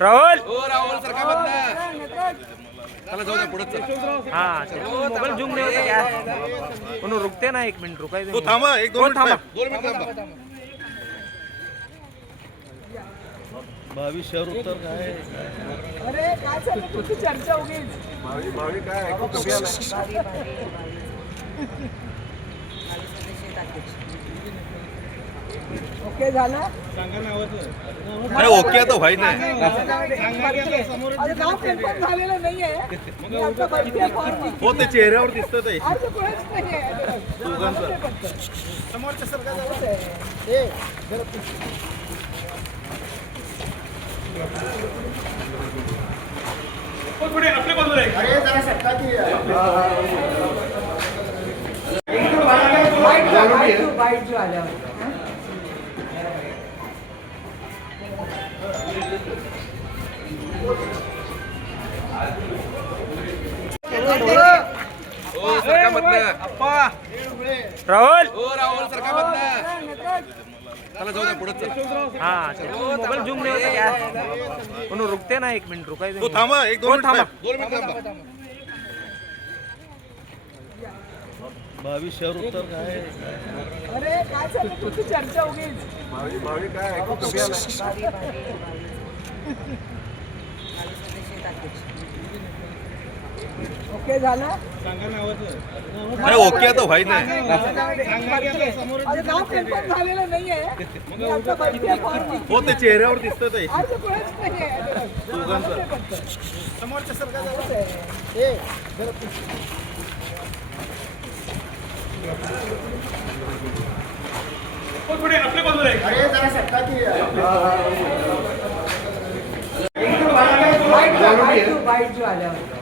राहुल राहुल सरका मधनं चला जाऊ द्या पुढे चला हाँ मोबाइल जूम नहीं होता क्या उन्होंने रुकते ना 1 मिनट रुका तो थांबा एक दोन मिनिट थांबा 2 मिनिट थांबा 22 उत्तर काय अरे काय चाललं तुझी चर्चा उगीच भावी काय ऐकू कमी आलाय ओके झालं अरे ओके आता व्हायच नाही अरे नाव कन्फर्म झालेलं नाहीये मी आता बघतेय फॉर्म हो ते चेहऱ्यावर दिसतं ते आज कोणीच नाहीये समोरच्या सरकार बाईट जो आल्यावर सरका मधनं राहुल राहुल सरका मधनं चला जाऊ द्या पुढे चला हाँ मोबाइल जूम नहीं होता क्या उन्होंने रुकते ना 1 मिनट रुका तो थांबा एक दोन मिनिट थांबा 2 मिनिट थांबा 22 उत्तर काय अरे काय चाललं तुझी चर्चा उगीच भावी काय ऐकू कमी आलाय ओके झालं अरे ओके आता व्हायच नाही अरे नाव कन्फर्म झालेलं नाहीये मी आता बघतेय फॉर्म हो ते चेहऱ्यावर दिसतं ते आज कोणीच नाहीये समोरच्या सरकार बाईट जो आल्यावर